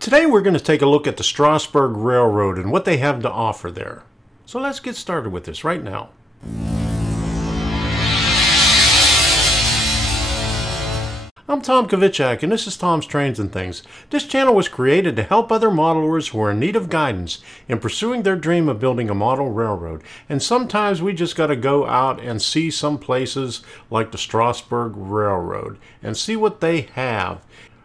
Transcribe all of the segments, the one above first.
Today we're going to take a look at the Strasburg Railroad and what they have to offer there. So let's get started with this right now. I'm Tom Kovichak, and this is Tom's Trains and Things. This channel was created to help other modelers who are in need of guidance in pursuing their dream of building a model railroad. And sometimes we just got to go out and see some places like the Strasburg Railroad and see what they have.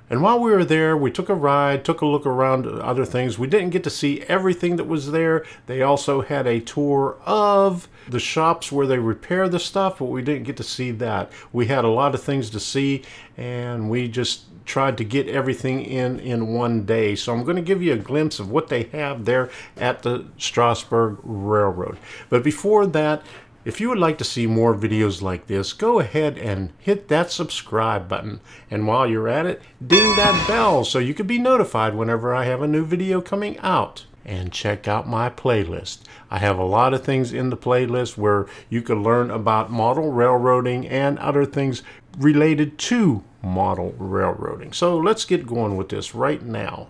And while we were there, we took a ride, took a look around other things. We didn't get to see everything that was there. They also had a tour of the shops where they repair the stuff, but we didn't get to see that. We had a lot of things to see, and we just tried to get everything in one day. So I'm going to give you a glimpse of what they have there at the Strasburg Railroad. But before that, if you would like to see more videos like this, go ahead and hit that subscribe button. And while you're at it, ding that bell so you can be notified whenever I have a new video coming out. And check out my playlist. I have a lot of things in the playlist where you can learn about model railroading and other things related to model railroading. So let's get going with this right now.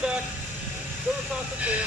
back. Go across the clear.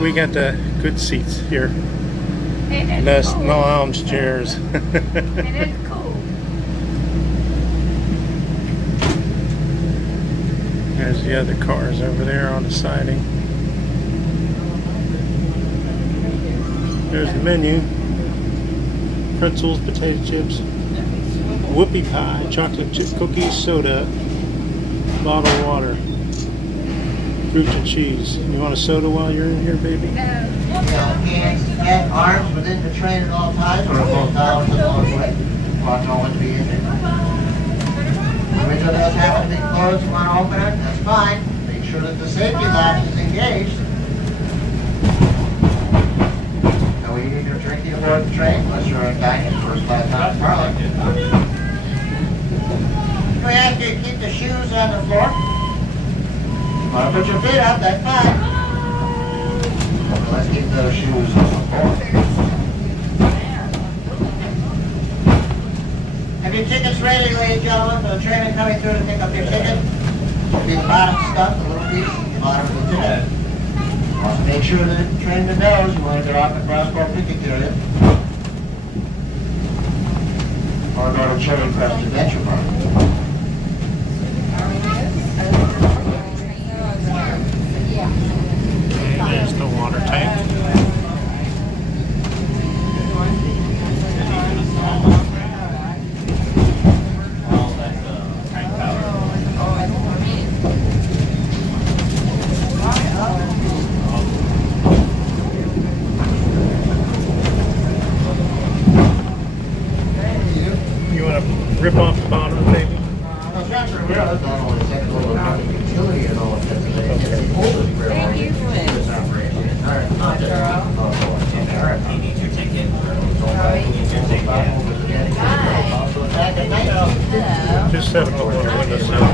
We got the good seats here. It No, is cool. no lounge chairs. It is cool. There's the other cars over there on the siding. There's the menu. Pretzels, potato chips, whoopie pie, chocolate chip cookies, soda, bottled water, fruits and cheese. You want a soda while you're in here, baby? Hands and arms within the train at all times, or both dollars along the way. Want no one to be injured. The window does happen to be closed. You want to open it? That's fine. Make sure that the safety latch is engaged. No eating or drinking aboard the train unless you're in dining first class on parlor. We ask you to keep the shoes on the floor. Want to put your feet up? That's fine. Let's keep those shoes on the floor. Have your tickets ready, ladies and gentlemen, for the train coming through to pick up your ticket? It'll be the bottom stuff, the little piece, the bottom of the ticket. Also make sure that the train knows you want to get off at Strasburg Pennsylvania. Or go to Cherry Crest Adventure Park. There's the water tank. You want to rip off the bottom, baby? Well, Strasburg Railroad is not only the second oldest utility in all of Pennsylvania, it's the oldest railroad in this operation. You need your ticket. Just set them up on the windowsill.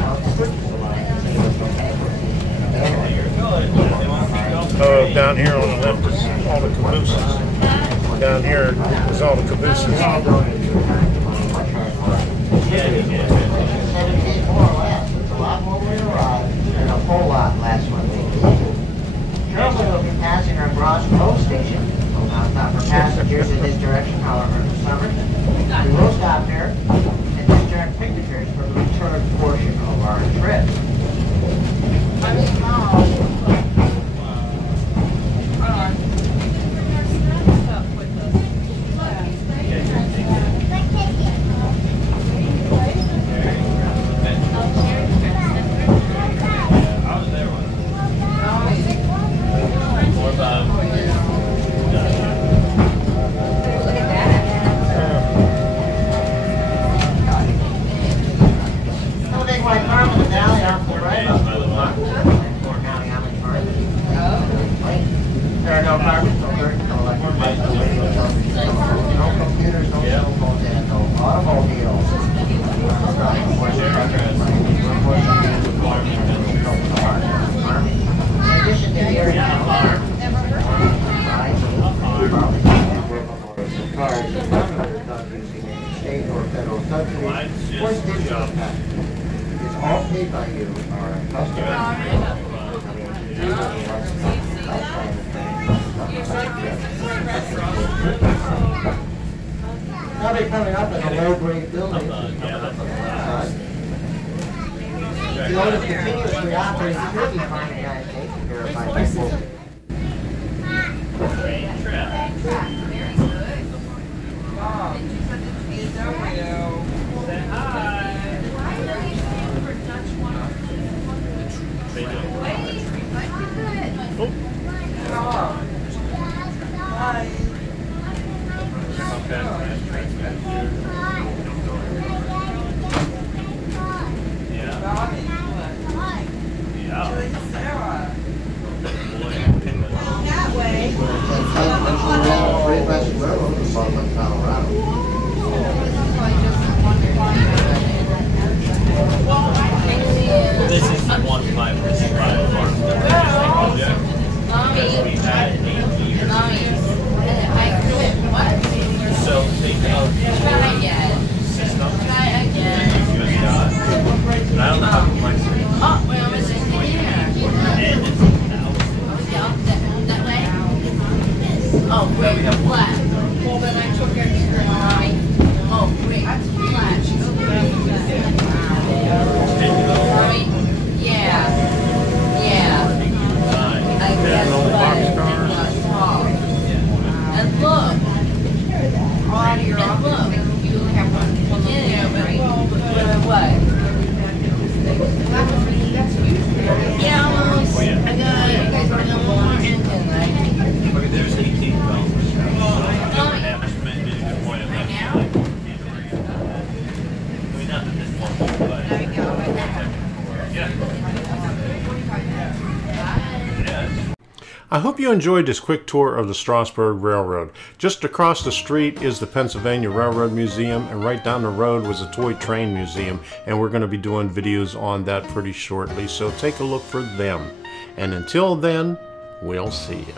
Oh, down here on the left is all the cabooses. Down here is all the cabooses. 17 more left. It's a lot more way to ride and a whole lot less when we leave. Shortly we'll be passing our Bronx Road station. We'll not stop for passengers in this direction, however, in the summer. We will stop there and discharge signatures for the return portion of our trip. There are no carbon filters, no electric lights, no radio television, no computers, no cell phones, and no automobiles. In addition to the area alarm, cars using state or federal subsidies or stimulus packages is all paid by you, our customers. Now they're coming up in a low-grade building. The oldest continuously operating security device in the United States is verified by people. Train trip. Very good. Say hi. Yeah. Wait, flat. Well, then I took extra. Oh, wait, that's flat. Right? Yeah. I guess flat. And look. And look. You only have one. Yeah, but what? Yeah, almost. I got it. You guys want to know more engine, right? Okay, there's 18 pounds. I hope you enjoyed this quick tour of the Strasburg Railroad. Just across the street is the Pennsylvania Railroad Museum, and right down the road was a toy train museum, and we're going to be doing videos on that pretty shortly, so take a look for them. And until then, we'll see you.